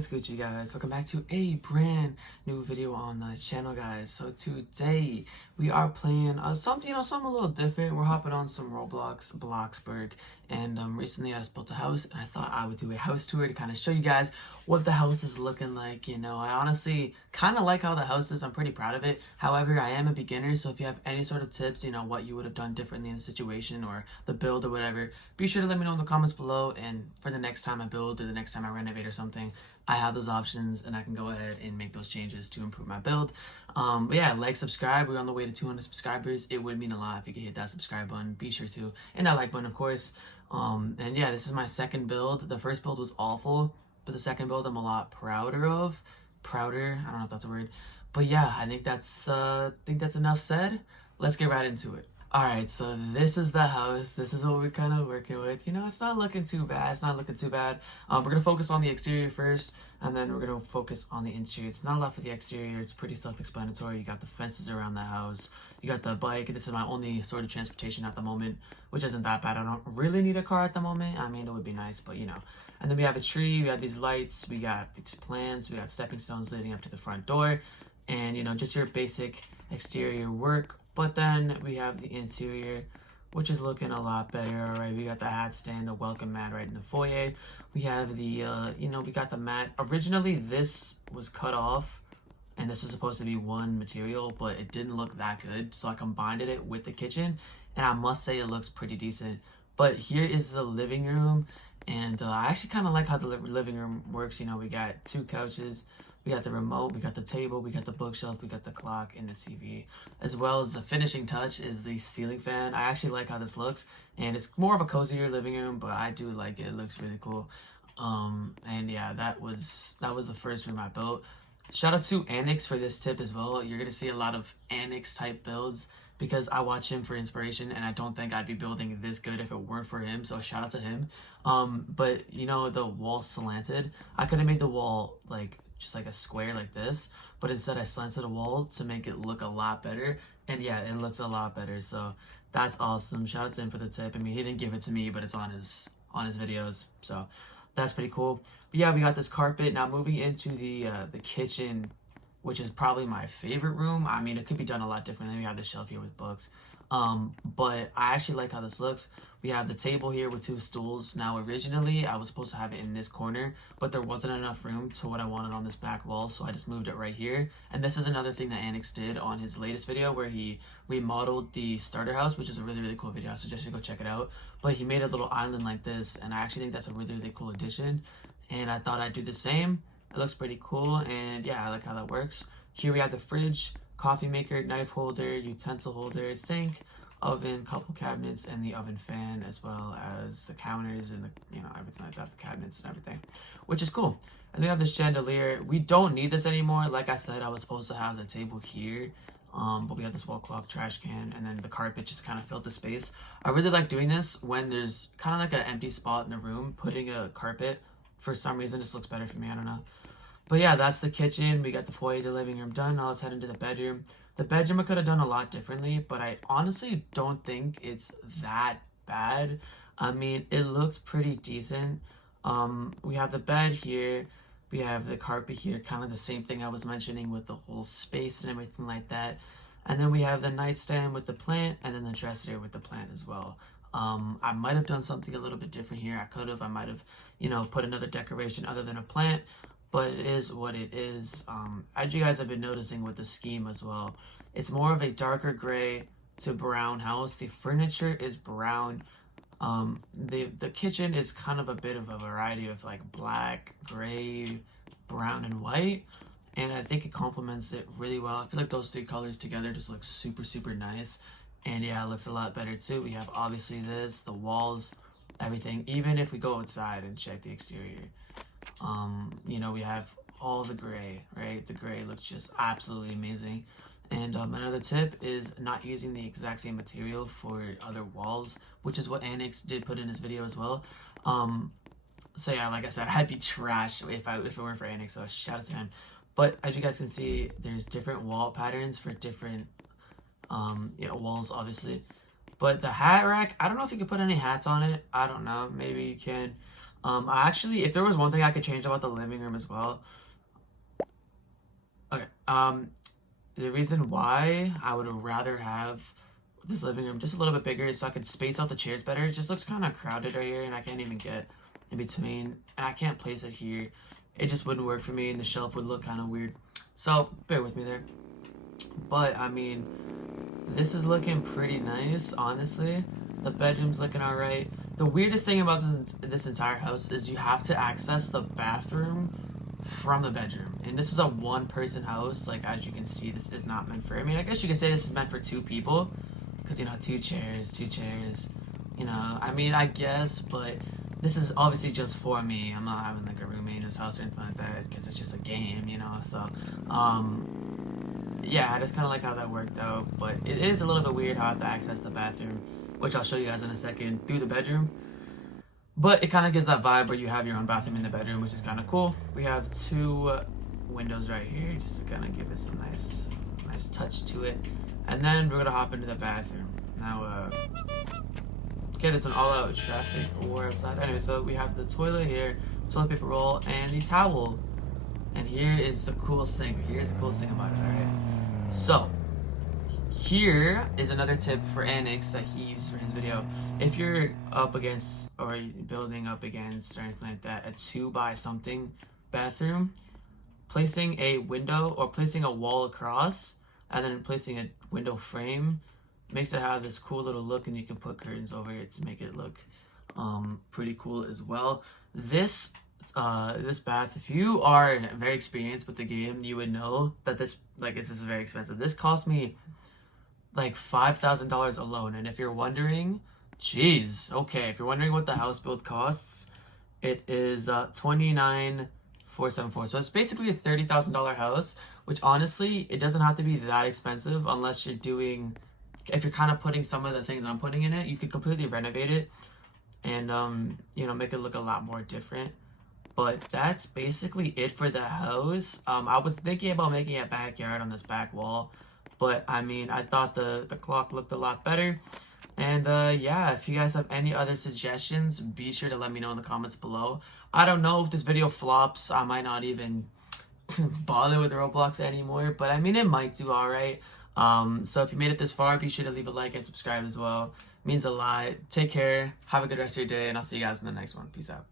what's good, you guys? Welcome back to a brand new video on the channel, guys. So today we are playing something a little different. We're hopping on some Roblox, Bloxburg, and recently I just built a house, and I thought I would do a house tour to kind of show you guys what the house is looking like. I honestly kind of like how the house is. I'm pretty proud of it. However, I am a beginner, so if you have any sort of tips, what you would have done differently in the situation or the build or whatever, be sure to let me know in the comments below. And for the next time I build or the next time I renovate or something, I have those options and I can go ahead and make those changes to improve my build. But yeah, like, subscribe. We're on the way to 200 subscribers. It would mean a lot if you could hit that subscribe button. Be sure to, and that like button, of course. And yeah, this is my second build. The first build was awful, but the second build I'm a lot prouder of. Prouder, I don't know if that's a word. But yeah, I think that's enough said. Let's get right into it. Alright, so this is the house. This is what we're kind of working with. It's not looking too bad. We're going to focus on the exterior first, and then we're going to focus on the interior. It's not a lot for the exterior. It's pretty self-explanatory. You got the fences around the house. You got the bike. This is my only sort of transportation at the moment, which isn't that bad. I don't really need a car at the moment. I mean, it would be nice, but And then we have a tree. We have these lights. We got these plants. We got stepping stones leading up to the front door. And, just your basic exterior work. But then we have the interior, which is looking a lot better. All right, we got the hat stand, the welcome mat right in the foyer. We have the, we got the mat. Originally, this was cut off, and this was supposed to be one material, but it didn't look that good. So I combined it with the kitchen, and I must say it looks pretty decent. But here is the living room, and I actually kind of like how the living room works. We got two couches. We got the remote, we got the table, we got the bookshelf, we got the clock and the TV. As well as the finishing touch is the ceiling fan. I actually like how this looks, and it's more of a cozier living room, but I do like it. It looks really cool. And yeah, that was the first room I built. Shout out to Anix for this tip as well. You're gonna see a lot of Anix type builds because I watch him for inspiration, and I don't think I'd be building this good if it weren't for him. So shout out to him. But the wall slanted. I could have made the wall just like a square like this, but instead I slanted a wall to make it look a lot better. And yeah, it looks a lot better. So that's awesome. Shout out to him for the tip. I mean, he didn't give it to me, but it's on his videos. So that's pretty cool. But yeah, we got this carpet. Now moving into the kitchen, which is probably my favorite room. I mean, it could be done a lot differently. We have the shelf here with books. But I actually like how this looks. We have the table here with two stools. Now, originally, I was supposed to have it in this corner, but there wasn't enough room to what I wanted on this back wall, so I just moved it right here. And this is another thing that Anix did on his latest video where he remodeled the starter house, which is a really, really cool video. I suggest you go check it out. But he made a little island like this, and I actually think that's a really, really cool addition. And I thought I'd do the same. It looks pretty cool, and yeah, I like how that works. Here we have the fridge, coffee maker, knife holder, utensil holder, sink, oven, couple cabinets, and the oven fan, as well as the counters and the everything like that, the cabinets and everything, which is cool. And we have the chandelier. We don't need this anymore. Like I said, I was supposed to have the table here, but we have this wall clock, trash can, and then the carpet just kind of filled the space. I really like doing this when there's kind of like an empty spot in the room. Putting a carpet for some reason just looks better for me. I don't know. But yeah, that's the kitchen. We got the foyer, the living room done. Now let's head into the bedroom. The bedroom I could have done a lot differently, but I honestly don't think it's that bad. I mean, it looks pretty decent. We have the bed here. We have the carpet here, kind of the same thing I was mentioning with the whole space and everything like that. And then we have the nightstand with the plant, and then the dresser with the plant as well. I might have done something a little bit different here. I might have, put another decoration other than a plant. But it is what it is. As you guys have been noticing with the scheme as well, it's more of a darker gray to brown house. The furniture is brown. The kitchen is kind of a bit of a variety of black, gray, brown, and white. And I think it complements it really well. I feel like those three colors together just look super, super nice. And yeah, it looks a lot better too. We have obviously the walls, everything. Even if we go outside and check the exterior. We have all the gray, right? The gray looks just absolutely amazing. And another tip is not using the exact same material for other walls, which is what Anix did put in his video as well. So yeah, like I said, I'd be trash if it weren't for Anix, so shout out to him. But as you guys can see, there's different wall patterns for different walls, obviously. But the hat rack, I don't know if you can put any hats on it. I don't know, maybe you can. Actually, if there was one thing I could change about the living room as well, okay. The reason why I would rather have this living room just a little bit bigger is so I could space out the chairs better. It just looks kind of crowded right here, and I can't even get in between, and I can't place it here. It just wouldn't work for me, and the shelf would look kind of weird. So bear with me there. But I mean, this is looking pretty nice, honestly. The bedroom's looking alright. The weirdest thing about this entire house is you have to access the bathroom from the bedroom. And this is a one-person house. Like, as you can see, this is not meant for... I mean, I guess you could say this is meant for 2 people. Because, you know, 2 chairs. You know, I mean, I guess, but this is obviously just for me. I'm not having, like, a roommate in this house or anything like that. Because it's just a game, you know, so... yeah, I just kind of like how that worked out. But it is a little bit weird how I have to access the bathroom, which I'll show you guys in a second, through the bedroom. But it kind of gives that vibe where you have your own bathroom in the bedroom, which is kind of cool. We have 2 windows right here, just to kind of give it some nice touch to it. And then we're gonna hop into the bathroom. Now, okay, there's an all-out traffic war outside. Anyway, so we have the toilet here, toilet paper roll, and the towel. And here is the cool thing. Here's the coolest thing about it, alright? So, here is another tip for Anix that he used for his video. If you're up against, or building up against, or anything like that, a 2 by something bathroom, placing a window, or placing a wall across, and then placing a window frame, makes it have this cool little look, and you can put curtains over it to make it look pretty cool as well. This bath, if you are very experienced with the game, you would know that this is very expensive. This cost me like $5,000 alone. And if you're wondering, geez, okay, if you're wondering what the house build costs, it is $29,474. So it's basically a $30,000 house, which honestly, it doesn't have to be that expensive unless you're doing, if you're kind of putting some of the things I'm putting in it, you could completely renovate it and you know, make it look a lot more different. But that's basically it for the house. I was thinking about making a backyard on this back wall, but I mean, I thought the clock looked a lot better. And yeah, if you guys have any other suggestions, be sure to let me know in the comments below. I don't know if this video flops. I might not even bother with Roblox anymore, but I mean, it might do alright. So if you made it this far, be sure to leave a like and subscribe as well. It means a lot. Take care. Have a good rest of your day, and I'll see you guys in the next one. Peace out.